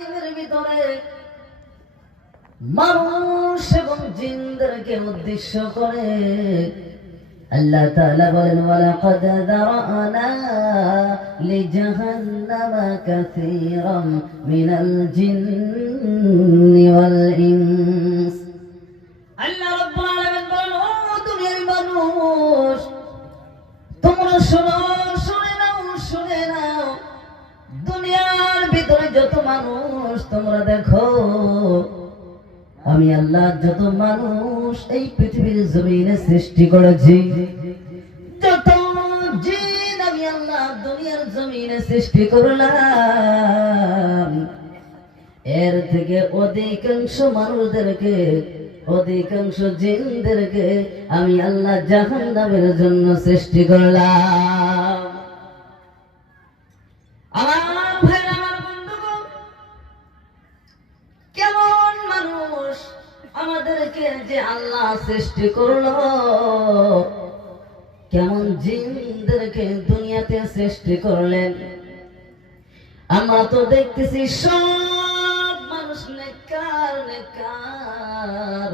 এর মানুষ এবং জিনদেরকে উদ্দেশ্য করে। আল্লাহ তাআলা বলেন, ওয়ালাকাদ দারানা লিজাহান্নামা কাসীরাম মিনাল জিন্নি ওয়াল ভিতরে যত মানুষ তোমরা দেখো, আমি আল্লাহ যত মানুষ এই পৃথিবীর জমিনে সৃষ্টি করেছি, যত আমি আল্লাহ দুনিয়ার জমিনে সৃষ্টি করলাম, এর থেকে অধিকাংশ মানুষদেরকে, অধিকাংশ জিনদেরকে আমি আল্লাহ জাহান্নামের জন্য সৃষ্টি করলাম। আল্লাহ সৃষ্টি করল। কেমন জিনদেরকে দুনিয়াতে সৃষ্টি করলেন। আমরা তো দেখতেছি সব মানুষ নেকার নেকার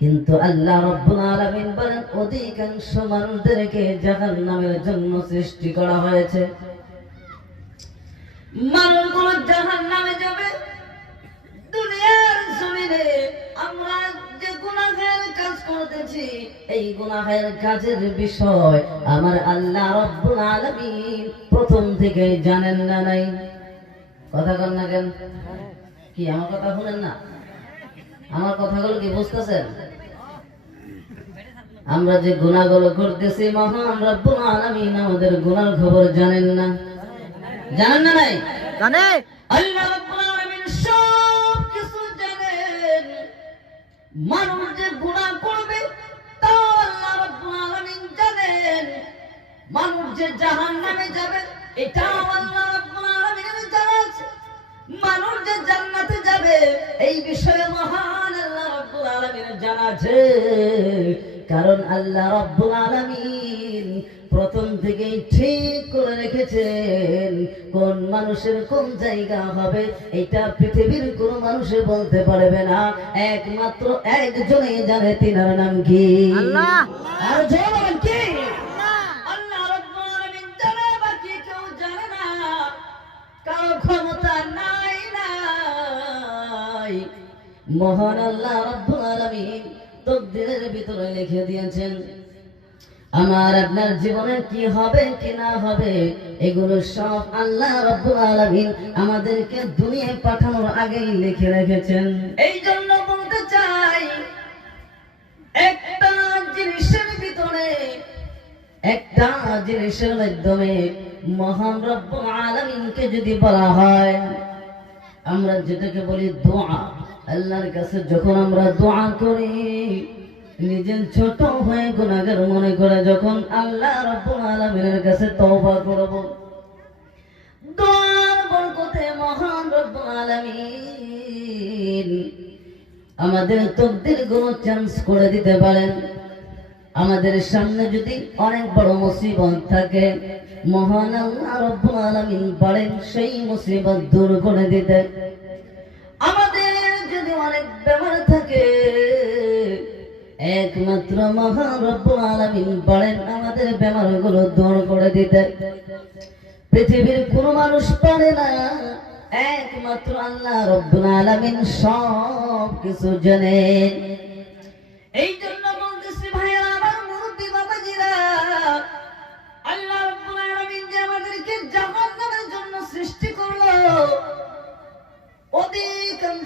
কিন্তু আল্লাহ রব্বুল আলামিন বলেন, অধিকাংশ মানুষদেরকে জাহান্নামের জন্য সৃষ্টি করা হয়েছে। মানুষগুলো জাহান্নামে যাবে। দুনিয়ার জমিনে আমরা গুনাহের কাজ করতেছি। এই গুনাহের কাজের বিষয় আমার আল্লাহ রব্বুল আলামিন প্রথম থেকে জানেন না নাই। কথা কন না কেন? কি আমার কথা শুনেন না? আমার কথাগুলো কি বুঝতেছেন? আমরা যে গুনাহগুলো করতেছি মহান রব্বুল আলামিন আমাদের গুনার খবর জানেন না। জানেন না নাই? জানে আল্লাহ রাব্বুল মানুষ যে গুণা করবে মানুষ যে জাহান্নামে যাবে আল্লাহ জানা আছে। মানুষ যে জান্নাতে যাবে, এই বিষয়ে জানা আছে। কারণ আল্লাহ রব্বুল আলামিন প্রথম থেকেই ঠিক করে রেখেছেন। কোন মানুষের কোন জায়গা হবে এটা পৃথিবীর কোন মানুষে বলতে পারবে না। একমাত্র একজনই জানে তিনার নাম কি। আর ক্ষমতা নাই নাই। মহান আল্লাহ রাব্বুল আলামিন তকদিরের ভিতরে লিখে দিয়েছেন আমার আপনার জীবনে কি হবে, কি না হবে, এগুলো সব আল্লাহ রাব্বুল আলামিন আমাদেরকে দুনিয়ায় পাঠানোর আগেই লিখে রেখেছেন। এই জন্য বলতে চাই, একটা জিনিসের ভিতরে, একটা জিনিসের মাধ্যমে মহান রব্বুল আলামিনকে যদি বলা হয়, আমরা যেটাকে বলি দোয়া, আল্লাহর কাছে যখন আমরা দোয়া করি নিজের ছোট হয়ে গুনাহগার মনে করে যখন আল্লাহ রব্বুল আলামিনের কাছে তওবা করব দোয়ার বরকতে মহান রব্বুল আলামিন আমাদের তকদিরগুলো চেঞ্জ করে দিতে পারেন। আমাদের সামনে যদি অনেক বড় মুসিবত থাকে, মহান আল্লাহ রব্বুল আলামিন পারেন সেই মুসিবত দূর করে দিতে। আমাদের যদি অনেক বেমার থাকে একমাত্র মহান রব্বুল আলামিন পারেন আমাদের বেমারগুলো দূর করে দিতে। পৃথিবীর কোন মানুষ পারে না। একমাত্র আল্লাহ রব্বুল আলামিন সব কিছু জানেন এই জন্য বলতেছি ভাইয়া আমার মুরব্বী বাবাজিরা, আল্লাহ রাব্বুল আলামিন যে আমাদেরকে জাহান্নামের জন্য সৃষ্টি করল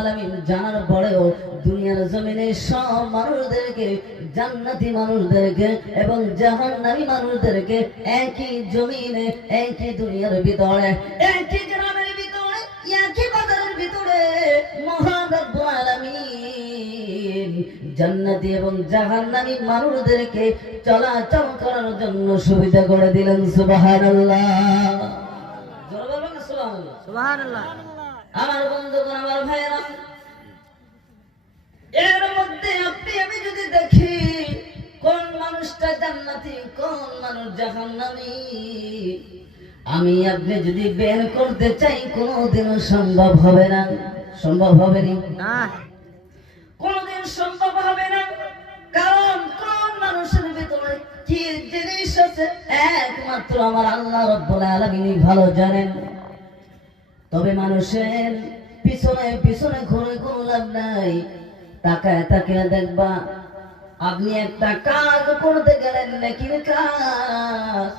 আলামিন জানার পরেও দুনিয়ার জমিনে সব মানুষদেরকে, জান্নাতি মানুষদেরকে এবং জাহান্নামী মানুষদেরকে একই জমিনে, একই দুনিয়ার ভিতরে, একই গ্রামের ভিতরে, একই বাজারের ভিতরে মহান রব্বুল আলামিন জান্নাতি এবং জাহান্নামী মানুষদেরকে চলাচল করার জন্য সুবিধা করে দিলেন সুবহানাল্লাহ। আমার বন্ধুগণ আমার ভাইয়েরা। এর মধ্যে আপনি আমি যদি দেখি কোন মানুষটা জান্নাতি কোন মানুষ জাহান্নামী আমি আপনি যদি বের করতে চাই কোনোদিনও সম্ভব হবে না। সম্ভব হবে না? কোনোদিন সম্ভব হবে না। কারণ কোন মানুষের ভিতরে কি জিনিস আছে? একমাত্র আমার আল্লাহ রব্বুল আলামিনই ভালো জানেন। তবে মানুষের পিছনে পিছনে ঘুরে কোনো লাভ নাই। তাকায় তাকিয়ে দেখবা আপনি একটা কাজ করতে গেলেন নাকি কাজ।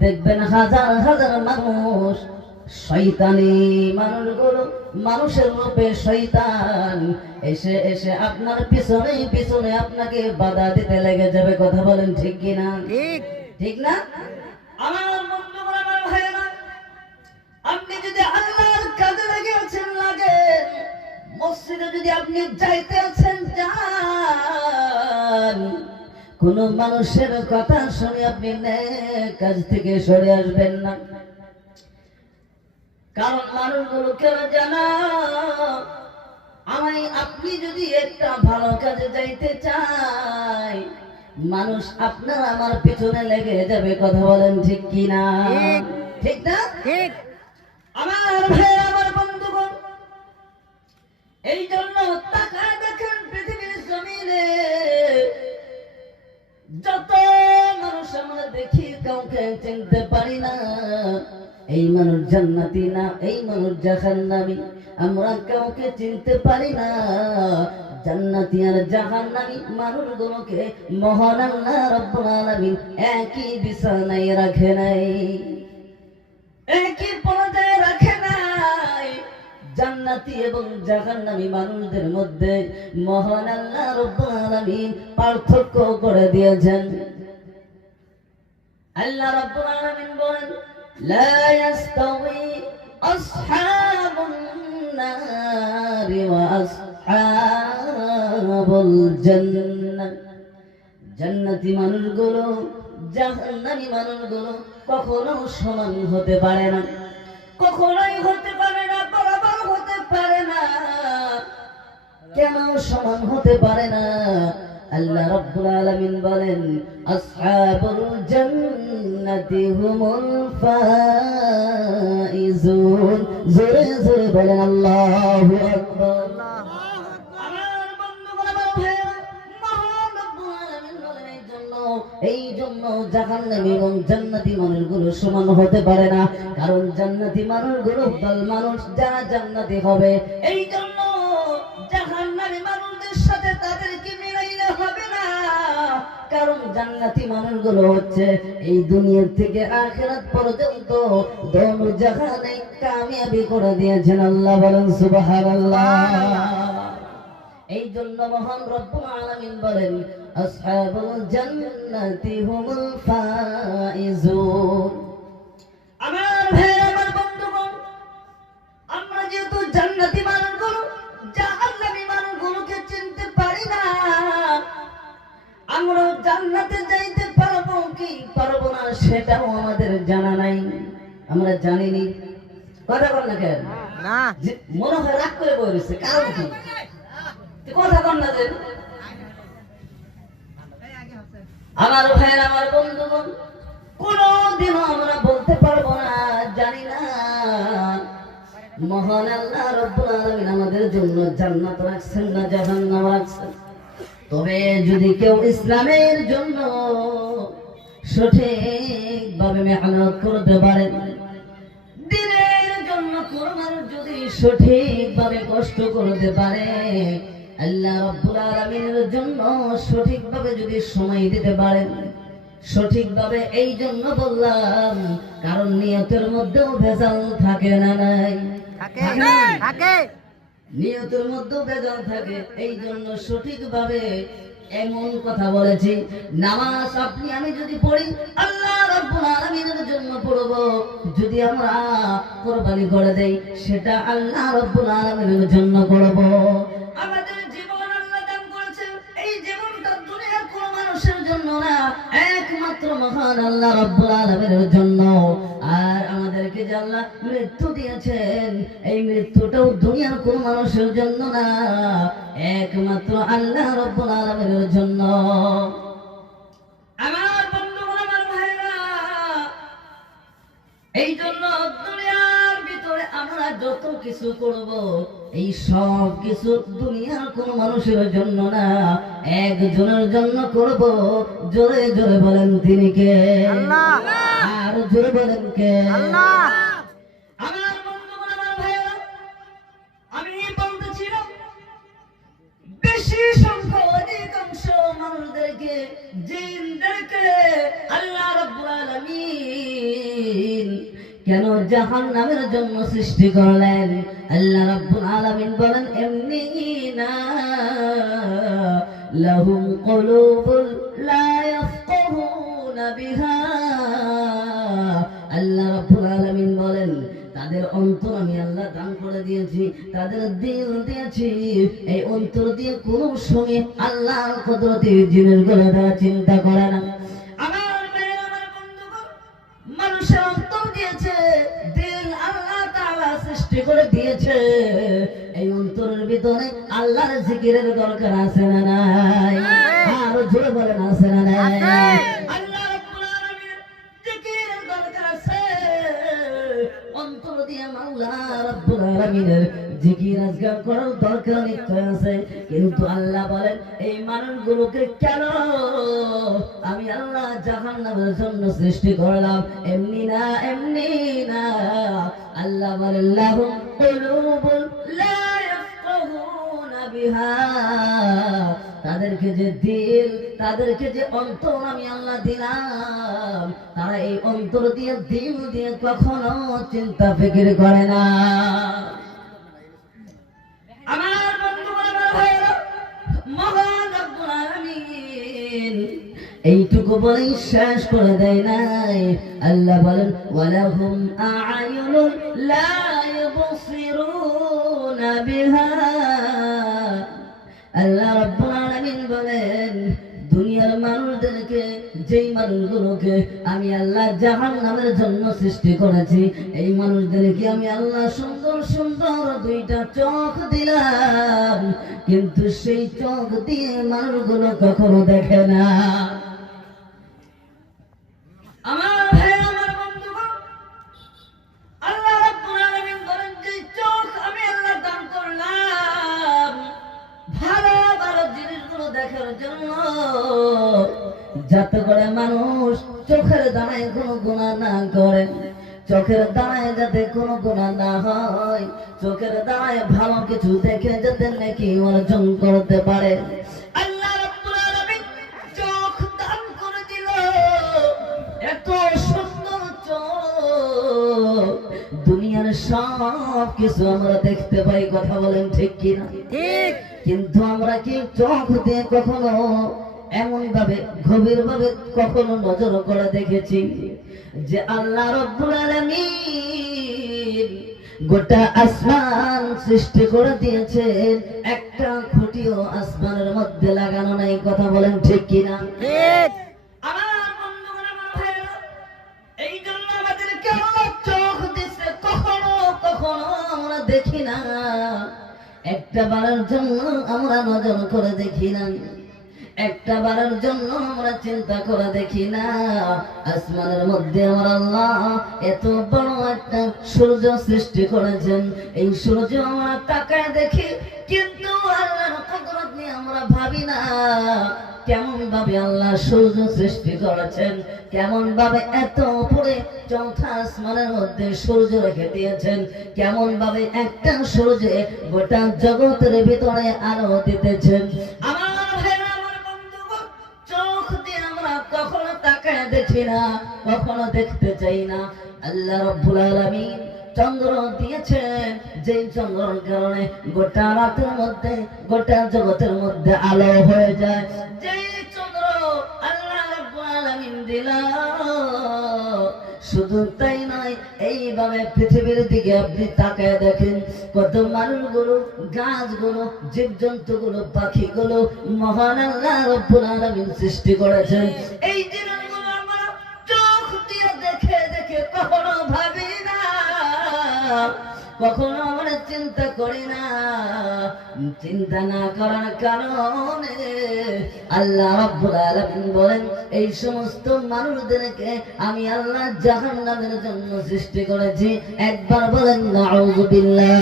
দেখবেন হাজার হাজার মানুষ শয়তানি মানুষগুলো মানুষের রূপে শয়তান। এসে এসে আপনার পিছনে পিছনে আপনাকে বাধা দিতে লেগে যাবে কথা বলেন ঠিক কিনা? ঠিক। ঠিক না? আমার মসজিদে যদি আপনি যাইতে আছেন যান। কোন মানুষের কথা শুনে আপনি কাজ থেকে সরে আসবেন না। কারণ মানুষগুলো কেন জানা আমায় আপনি যদি একটা ভালো কাজে যাইতে চাই মানুষ আপনার আমার পিছনে লেগে যাবে কথা বলেন ঠিক কি না ঠিক। ঠিক না? ঠিক। আমার এই জন্য দেখেন পৃথিবীর জমিনে। যত মানুষ আমরা দেখি, কাউকে চিনতে পারি না। এই মানুষ জান্নাতি না, এই মানুষ জাহান্নামী। আমরা কাউকে চিনতে পারি না। জান্নাতি আর জাহান্নামী মহান আল্লাহ একই বিছানায় রাখে নাই। একই পর্যায়ে রাখে জান্নাতি এবং জাহান্নামী মানুষদের মধ্যে মহান আল্লাহ রব্বুল আলামিন পার্থক্য করে দিয়েছেন। আল্লাহ রাব্বুল আলামিন বলেন, লা ইয়াস্তাওই আসহাবুন নারি ওয়া আসহাবুল জান্নাহ। জান্নাতি মানুষগুলো, জাহান্নামী মানুষগুলো কখনো সমান হতে পারে না। কখনোই হতে পারে কেন সমান হতে পারে না? আল্লাহ রাব্বুল আলামিন বলেন, আসহাবুল জান্নাতি হুমুল ফাইজুন। জোরে জোরে বলেন, আল্লাহু আকবার। এই জন্য জাহান্নামী এবং জান্নাতি মানুষগুলো সমান হতে পারে না। কারণ জান্নাতি মানুষগুলো দল মানুষ, যারা জান্নাতি হবে, এই জন্য কারণ জান্নাতি মানুষগুলো হচ্ছে এই দুনিয়া থেকে আখেরাত পর্যন্ত দোনো জাহানে কামিয়াবি করে দিয়েছেন আল্লাহ বলেন সুবহানাল্লাহ। এই জন্য মহান রব্বুল আলামিন বলেন আসহাবুল জান্নাতি হুমুল ফাইজুন। জান্নাতে যাইতে পারব কি পারব না সেটাও আমাদের জানা নাই। আমরা জানিনি। কথা বল না কেন? না। মনে হয় রাগ করে রয়েছে কারণ কি? কথা কর না যে আমার ভাইয়ের আমার বন্ধুগণ কোনদিনও আমরা বলতে পারব না জানি না। মহান আল্লাহ রব্বুল আলামিন আমাদের জন্য জান্নাত রাখছেন না জাহান্নাম রাখছেন? তবে যদি কেউ ইসলামের জন্য সঠিকভাবে মেহনত করতে পারেন দিনের জন্য মানুষ যদি সঠিকভাবে কষ্ট করতে পারে, আল্লাহ রাব্বুল আলামিনের জন্য সঠিকভাবে যদি সময় দিতে পারেন সঠিকভাবে এই জন্য বললাম, কারণ নিয়তের মধ্যেও ভেজাল থাকে না নাই? থাকে। নিয়তের মধ্যে ভেজাল থাকে এই জন্য সঠিকভাবে এমন কথা বলেছি, নামাজ আপনি, আমি যদি পড়ি, আল্লাহ রাব্বুল আলামিনের জন্য পড়ব। যদি আমরা কোরবানি করে দেই, সেটা আল্লাহ রাব্বুল আলামিনের জন্য করব একমাত্র মহান আল্লাহ রব্বুল আলমের জন্য। আর আমাদেরকে যে আল্লাহ মৃত্যু দিয়েছেন, এই মৃত্যুটাও দুনিয়ার কোন মানুষের জন্য না, একমাত্র আল্লাহ রব্বুল আলমের জন্য। এই জন্য যত কিছু করব এই সব কিছু দুনিয়ার কোন মানুষের জন্য না একজনের জন্য করব। জোরে জোরে বলেন তিনি কে? আর জোরে বলেন কে? আমার কেন জাহান নামের জন্য সৃষ্টি করলেন? আল্লাহ রাব্বুল আলামিন বলেন, এমনি না। লাহুম কুলুবুল লা ইয়াফকাহুনা বিহা। আল্লাহ রাব্বুল আলামিন বলেন, তাদের অন্তর আমি আল্লাহ দান করে দিয়েছি, তাদের দিল দিয়েছি। এই অন্তর দিয়ে কোন সময় আল্লাহর কুদরতি জিনিসগুলো তারা চিন্তা করে না। ভিতরে আল্লাহর জিকিরের দরকার আছে না নাই? আরও জোরে বলেন আছে না নাই? আল্লাহ রাব্বুল আলামিনের জিকিরের দরকার আছে। অন্তর দিয়ে মাওলা রাব্বুল আলামিনের জিকির আজকাল করার দরকার নিশ্চয় আছে। কিন্তু আল্লাহ বলেন এই মানুষগুলোকে কেন আমি আল্লাহ জাহান্নামের জন্য সৃষ্টি করলাম? এমনি না এমনি না। আল্লাহ বলেন লাহুম কুলুবুল লা ইয়াফকাহুনা তাদেরকে যে দিল, তাদেরকে যে অন্তর আমি আল্লাহ দিলাম, তারা এই অন্তর দিয়ে, দিল দিয়ে কখনো চিন্তা ফিকির করে না। এইটুকু বলেই শেষ করে দেয় নাই। আল্লাহ বলেন, ওয়ালাহুম আ'য়ুনুন লা ইউবসিরুনা বিহা। আল্লাহ রাব্বুল বলেন, দুনিয়ার মানুষদেরকে, যেই মানুষগুলোকে আমি আল্লাহ জাহান্নামের জন্য সৃষ্টি করেছি, এই মানুষদেরকে আমি আল্লাহ সুন্দর সুন্দর দুইটা চোখ দিলাম, কিন্তু সেই চোখ দিয়ে মানুষগুলো কখনো দেখে না। আমার যাতে করে মানুষ চোখের দানায় কোনো গুণা না করে। চোখের দানায় যাতে কোনো গুণা না হয় চোখের দানায় ভালো কিছু দেখে যাতে নাকি অর্জন করতে পারে। আল্লাহ রাব্বুল আলামিন চোখ দান করে দিল। এত সুন্দর চোখ। দুনিয়ার সব কিছু আমরা দেখতে পাই কথা বলেন ঠিক কিনা? ঠিক। কিন্তু আমরা কি চোখ দিয়ে কখনো এমন ভাবে গভীর ভাবে কখনো নজর করে দেখেছি যে আল্লাহ রব্বুল আলামিন গোটা আসমান সৃষ্টি করে দিয়েছেন। একটা খুঁটিও আসমানের মধ্যে লাগানো নাই কথা বলেন ঠিক কিনা? ঠিক। দেখি না। একটা বারের জন্য আমরা নজর করে দেখি না। একটা বারের জন্য আমরা চিন্তা করে দেখি না। আসমানের মধ্যে আমার আল্লাহ এত বড় একটা সূর্য সৃষ্টি করেছেন। এই সূর্য আমরা তাকায় দেখি, কিন্তু আল্লাহর কুদরত নিয়ে আমরা ভাবি না। কেমন ভাবে আল্লাহ সূর্য সৃষ্টি করেছেন কেমন ভাবে এত উপরে চৌথা আসমানের মধ্যে সূর্য রেখে দিয়েছেন কেমন ভাবে একটা সূর্যে গোটা জগতের ভিতরে আলো দিতেছেন। আমার দেখি না, কখনো দেখতে চাই না। আল্লাহ রব্বুল আলামিন চন্দ্র দিয়েছেন যে চন্দ্রের কারণে গোটা রাতের মধ্যে, গোটা জগতের মধ্যে আলো হয়ে যায়। যে চন্দ্র আল্লাহ রাব্বুল আলামিন দিল, শুধু তাই নয়, এইভাবে পৃথিবীর দিকে আপনি তাকায় দেখেন, কত মানুষগুলো, গাছগুলো, জীবজন্তুগুলো, পাখিগুলো মহান আল্লাহ রব্বুল আলামিন সৃষ্টি করেছেন। এই জিনিসগুলো কখনো আমরা চিন্তা করি না। চিন্তা না করার কারণে আল্লাহ রাব্বুল আলামিন বলেন, এই সমস্ত মানুষদেরকে আমি আল্লাহ জাহান্নামের জন্য সৃষ্টি করেছি। একবার বলেন নাউযুবিল্লাহ